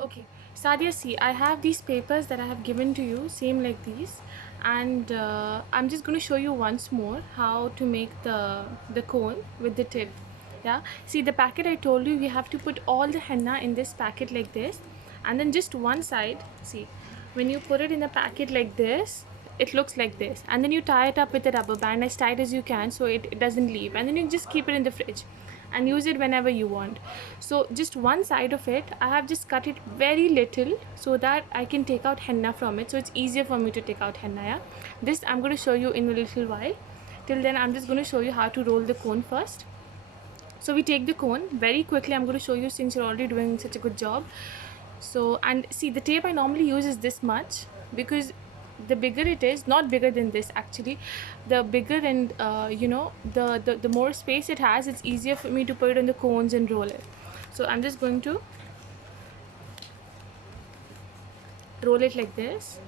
Okay, Sadia, see, I have these papers that I have given to you, same like these, and I'm just going to show you once more how to make the cone with the tip. Yeah, see the packet I told you, you have to put all the henna in this packet like this, and then just one side. See, when you put it in a packet like this, it looks like this, and then you tie it up with a rubber band as tight as you can so it doesn't leave, and then you just keep it in the fridge and use it whenever you want. So just one side of it I have just cut it very little so that I can take out henna from it, so it's easier for me to take out henna. Yeah, this I'm going to show you in a little while. Till then I'm just going to show you how to roll the cone first. So we take the cone very quickly. I'm going to show you since you're already doing such a good job. So, and see, the tape I normally use is this much, because the bigger it is, not bigger than this actually, the bigger and the more space it has, it's easier for me to put it on the cones and roll it. So I'm just going to roll it like this.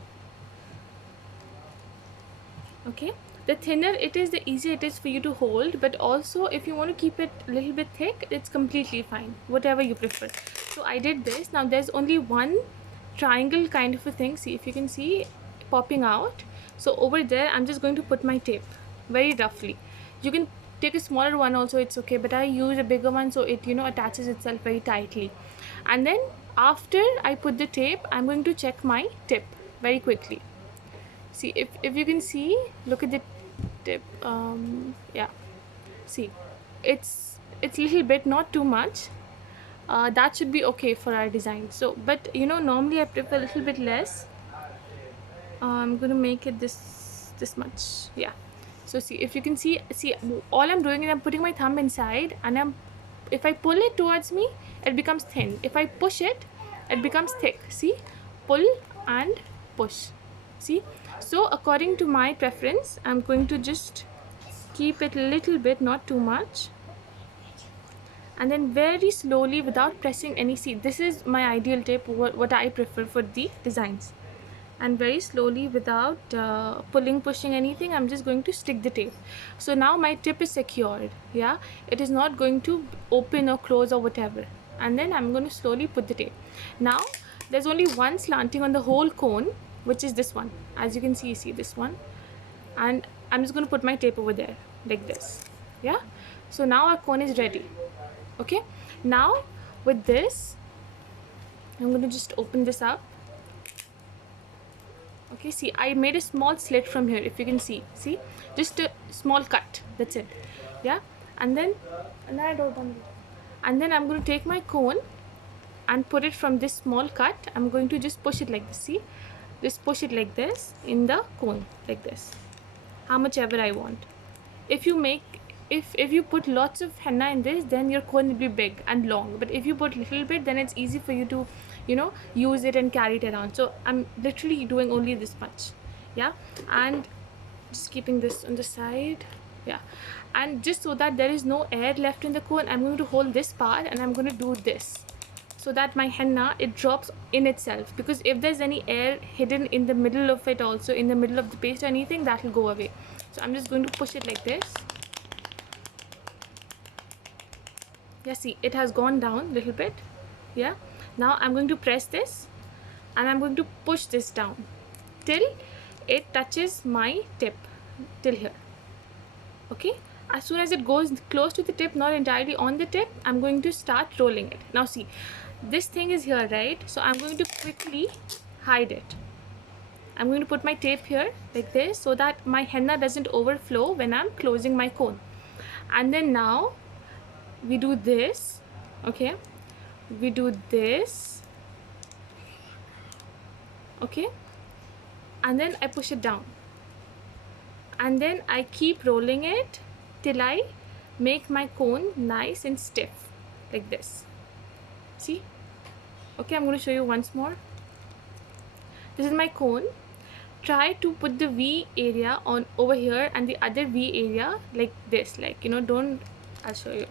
Okay, the thinner it is, the easier it is for you to hold, but also if you want to keep it a little bit thick, it's completely fine, whatever you prefer. So I did this. Now there's only one triangle kind of a thing, see if you can see, popping out. So over there I'm just going to put my tape very roughly. You can take a smaller one also, it's okay, but I use a bigger one so it attaches itself very tightly. And then after I put the tape, I'm going to check my tip very quickly. See, if you can see, look at the tip. Yeah, see, it's little bit, not too much. That should be okay for our design. So but normally I prefer a little bit less. I'm gonna make it this much. Yeah, so see, if you can see, all I'm doing is I'm putting my thumb inside, and if I pull it towards me, it becomes thin. If I push it, it becomes thick. See, pull and push. See, so according to my preference, I'm going to just keep it a little bit, not too much, and then very slowly without pressing any. See, this is my ideal tape, what I prefer for the designs. And very slowly without pushing anything, I'm just going to stick the tape. So now my tip is secured. Yeah, it is not going to open or close or whatever. And then I'm going to slowly put the tape. Now there's only one slanting on the whole cone, which is this one. As you can see this one, and I'm just going to put my tape over there like this. Yeah, so now our cone is ready. Okay, now with this I'm going to just open this up. Okay, see, I made a small slit from here, if you can see, just a small cut, that's it. Yeah, and then I'm going to take my cone and put it from this small cut. I'm going to just push it like this. See, just push it like this in the cone like this, how much ever I want. If you put lots of henna in this, then your cone will be big and long, but if you put little bit, then it's easy for you to use it and carry it around. So I'm literally doing only this much. Yeah, and just keeping this on the side. Yeah, and just so that there is no air left in the cone, I'm going to hold this part and I'm going to do this, so that my henna, it drops in itself, because if there's any air hidden in the middle of it, also in the middle of the paste or anything, that will go away. So I'm just going to push it like this. Yeah, see, it has gone down a little bit. Yeah, now I'm going to press this and I'm going to push this down till it touches my tip, till here. Okay, as soon as it goes close to the tip, not entirely on the tip, I'm going to start rolling it. Now see, this thing is here, right? So I'm going to quickly hide it. I'm going to put my tape here like this so that my henna doesn't overflow when I'm closing my cone. And then now we do this. Okay, we do this. Okay, and then I push it down, and then I keep rolling it till I make my cone nice and stiff like this. See? Okay, I'm going to show you once more. This is my cone. Try to put the V area on over here and the other V area like this, like don't, I'll show you.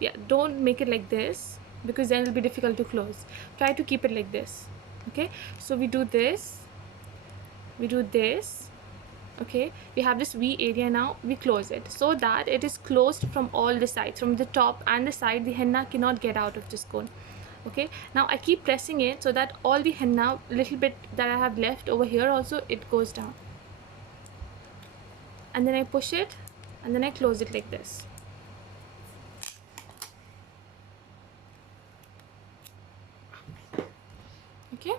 Yeah, don't make it like this, because then it'll be difficult to close. Try to keep it like this. Okay, so we do this, we do this. Okay, we have this V area. Now we close it so that it is closed from all the sides, from the top and the side. The henna cannot get out of this cone. Okay, now I keep pressing it so that all the henna, little bit that I have left over here also, it goes down. And then I push it and then I close it like this. Okay,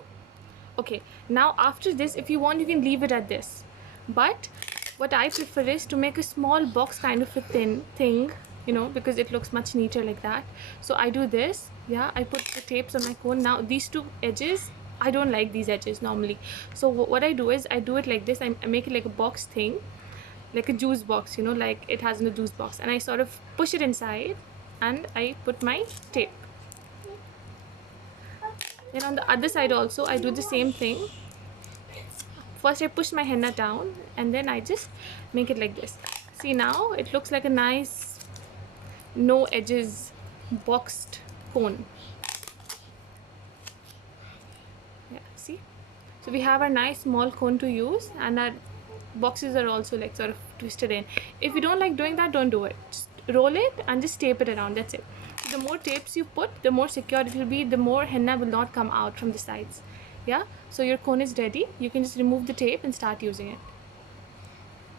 okay, now after this, if you want, you can leave it at this, but what I prefer is to make a small box kind of a thin thing, you know, because it looks much neater like that. So I do this. Yeah, I put the tapes on my cone. Now these two edges, I don't like these edges normally, so what I do is I do it like this. I make it like a box thing, like a juice box, you know, like it has in a juice box, and I sort of push it inside and I put my tape. Then on the other side also I do the same thing. First I push my henna down and then I just make it like this. See, now it looks like a nice no edges boxed cone. Yeah, see, so we have a nice small cone to use, and our boxes are also like sort of twisted in. If you don't like doing that, don't do it. Just roll it and just tape it around. That's it. The more tapes you put, the more secure it will be, the more henna will not come out from the sides. Yeah, so your cone is ready. You can just remove the tape and start using it.